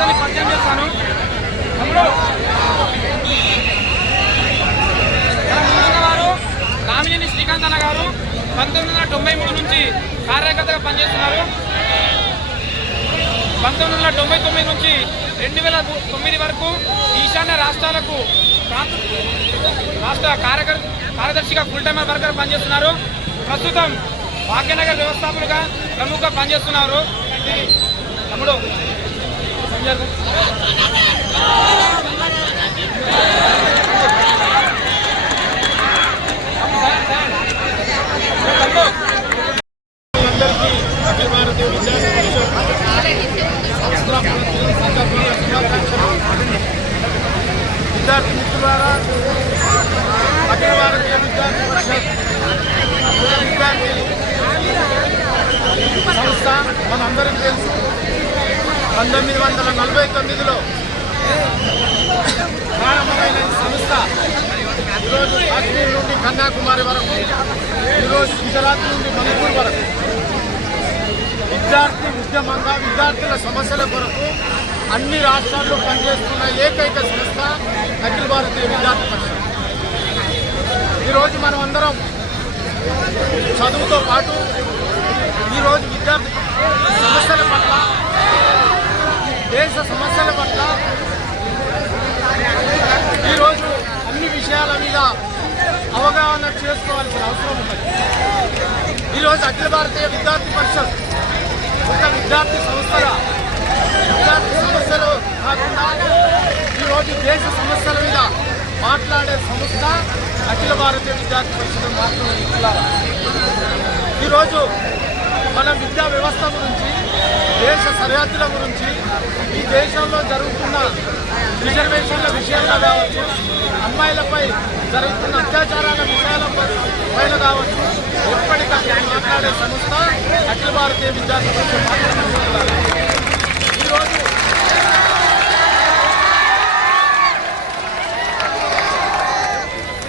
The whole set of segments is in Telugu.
వారి పరిచయం చేస్తాను. తమ్ముడు. మన వారు రామినేని శ్రీకాంత్ అన్న గారు పంతొమ్మిది వందల తొంభై మూడు నుంచి కార్యకర్తగా పనిచేస్తున్నారు. పంతొమ్మిది వందల తొంభై తొమ్మిది నుంచి రెండు వేల తొమ్మిది వరకు ఈశాన్య రాష్ట్రాలకు ప్రాంత రాష్ట్ర కార్యకర్ కార్యదర్శిగా ఫుల్ టైమర్ వర్కర్ పనిచేస్తున్నారు. ప్రస్తుతం భాగ్యనగర్ వ్యవస్థాపకులుగా ప్రముఖంగా పనిచేస్తున్నారు. తమ్ముడు. Look! నలభై ప్రారంభమైన సంస్థ ఈరోజు కాశ్మీర్ నుండి కన్యాకుమారి వరకు ఈరోజు గుజరాత్ నుండి మణిపూర్ వరకు విద్యార్థి ఉద్యమంగా విద్యార్థుల సమస్యల కొరకు అన్ని రాష్ట్రాల్లో పనిచేస్తున్న ఏకైక సంస్థ అఖిల భారతీయ విద్యార్థి పరిషత్. ఈరోజు మనం అందరం చదువుతో పాటు ఈరోజు విద్యార్థి సమస్యల పట్ల దేశ సమస్యల పట్ల ఈరోజు అన్ని విషయాల మీద అవగాహన చేసుకోవాల్సిన అవసరం ఉన్నది. ఈరోజు అఖిల భారతీయ విద్యార్థి పరిషత్ ఒక విద్యార్థి సంస్థల విద్యార్థి సమస్యలు కాకుండా ఈరోజు దేశ సమస్యల మీద మాట్లాడే సంస్థ అఖిల భారతీయ విద్యార్థి పరిషత్ మాత్రమే. ఈరోజు మన విద్యా వ్యవస్థ గురించి దేశ సరిహద్దుల గురించి ఈ దేశంలో జరుగుతున్న రిజర్వేషన్ల విషయంలో కావచ్చు అమ్మాయిలపై జరుగుతున్న అత్యాచారాల విషయాల పైన కావచ్చు ఎప్పటికప్పుడు మాట్లాడే సంస్థ అఖిల భారతీయ విద్యార్థి పరిషత్ ఈరోజు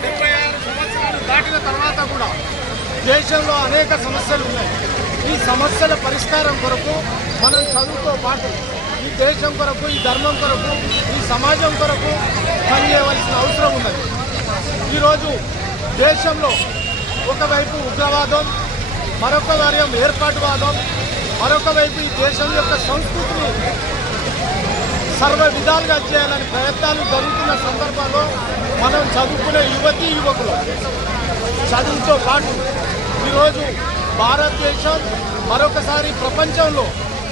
డెబ్బై ఆరు సంవత్సరాలు దాటిన తర్వాత కూడా దేశంలో అనేక సమస్యలు ఉన్నాయి. ఈ సమస్యల పరిష్కారం కొరకు మనం చదువుతో పాటు ఈ దేశం కొరకు ఈ ధర్మం కొరకు ఈ సమాజం కొరకు పనిచేయవలసిన అవసరం ఉన్నది. ఈరోజు దేశంలో ఒకవైపు ఉగ్రవాదం మరొక వార్యం ఏర్పాటువాదం మరొక వైపు ఈ దేశం యొక్క సంస్కృతిని సర్వ విధాలుగా చేయాలని ప్రయత్నాలు జరుగుతున్న సందర్భంలో మనం చదువుకునే యువతీ యువకులు చదువుతో పాటు ఈరోజు భారతదేశం మరొకసారి ప్రపంచంలో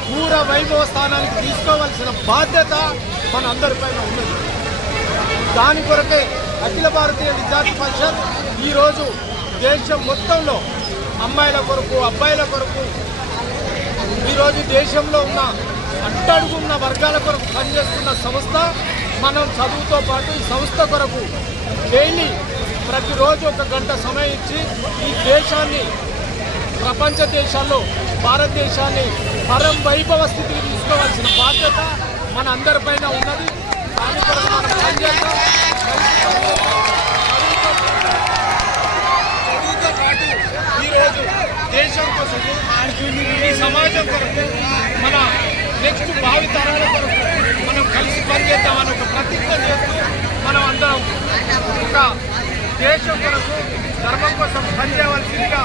పూర వైభవ స్థానానికి తీసుకోవాల్సిన బాధ్యత మన అందరిపైన ఉన్నది. దాని కొరకే అఖిల భారతీయ విద్యార్థి పరిషత్ ఈరోజు దేశం మొత్తంలో అమ్మాయిల కొరకు అబ్బాయిల కొరకు ఈరోజు దేశంలో ఉన్న అట్టడుగున్న వర్గాల కొరకు పనిచేస్తున్న సంస్థ మనం చదువుతో పాటు ఈ సంస్థ కొరకు డైలీ ప్రతిరోజు ఒక గంట సమయం ఇచ్చి ఈ దేశాన్ని ప్రపంచ దేశాల్లో భారతదేశాన్ని పరం వైభవ స్థితికి తీసుకోవాల్సిన బాధ్యత మన అందరిపైన ఉన్నది. దాని కొరకు మనం ఈరోజు దేశం కోసం ఈ సమాజం కొరకు మన నెక్స్ట్ భావి తరాల కొరకు మనం కలిసి పనిచేద్దామని ఒక ప్రతిజ్ఞ చేస్తూ మనం అందరం ఒక దేశం కొరకు ధర్మం కోసం పనిచేయవలసిందిగా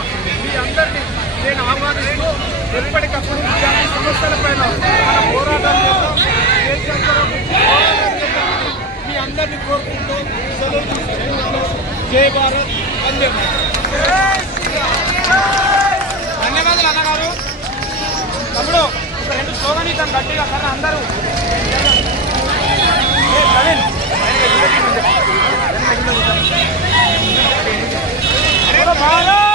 మీ అందరినీ నేను ఆహ్వానిస్తూ ఎప్పటికప్పుడు విద్యార్థి సమస్యలపైన మన పోరాటం చేద్దాం దేశం కొరకు పోరాటం చేద్దామని మీ అందరినీ కోరుకుంటూ సెలవు తీసుకుంటున్నాను జై భారత్ వందే మాతరం. ధన్యవాదాలు అన్నగారు తమ్ముడు ఒక రెండు స్లోగన్ ఇద్దాం గట్టిగా కానీ అందరూ ఏ, ప్రవీణ్, ఆయనకి ఎదురు చెప్పు. बोलो भारत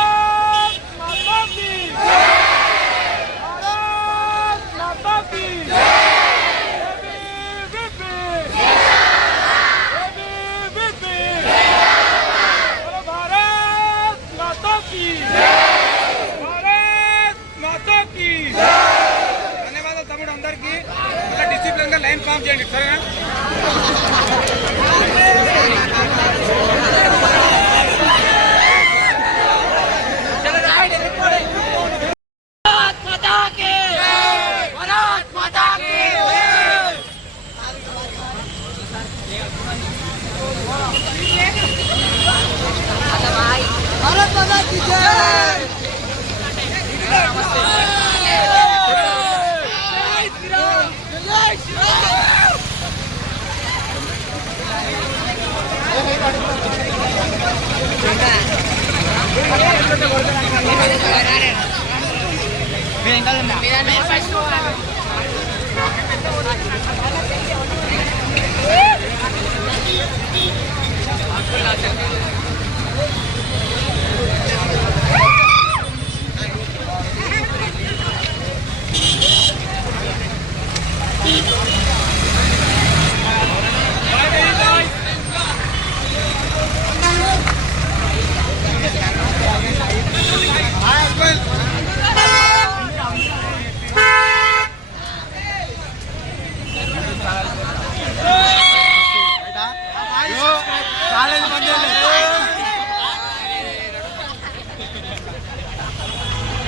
Vienen, calma. Mira,